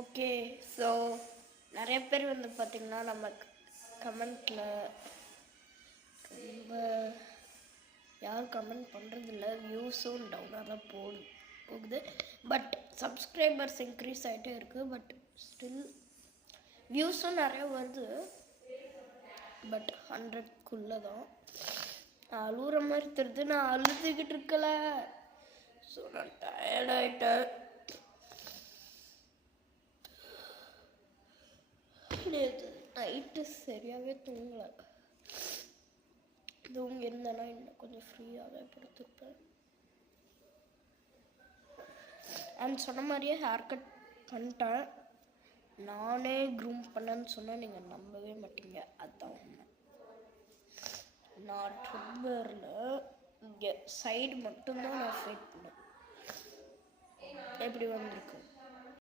Okay, so நிறைய பேர் வந்து பார்த்திங்கன்னா நம்ம கமெண்ட்டில் ரொம்ப யாரும் கமெண்ட் பண்ணுறதில்ல, வியூஸும் டவுனாக தான் போகுது. பட் சப்ஸ்கிரைபர்ஸ் இன்க்ரீஸ் ஆகிட்டே இருக்குது. பட் ஸ்டில் வியூஸும் நிறைய வருது. பட் 100க்குள்ளே தான் அழுகிற மாதிரி தெரியுது. நான் அழுதுகிட்டு இருக்கல, ஸோ நான் டயர்டாயிட்டேன். நேற்று நைட்டு சரியாகவே தூங்கலை. தூங்கி இருந்தேன்னா இன்னும் கொஞ்சம் ஃப்ரீயாகவே படுத்துருப்பேன். அண்ட் சொன்ன மாதிரியே ஹேர் கட் பண்ணிட்டேன். நானே க்ரூம் பண்ணேன்னு சொன்னால் நீங்கள் நம்பவே மாட்டீங்க. அதுதான் உண்மை. நான் ட்ரிம்மரில் இங்கே சைடு மட்டும்தான் நான் ஃபைட் பண்ணேன். எப்படி வந்திருக்கு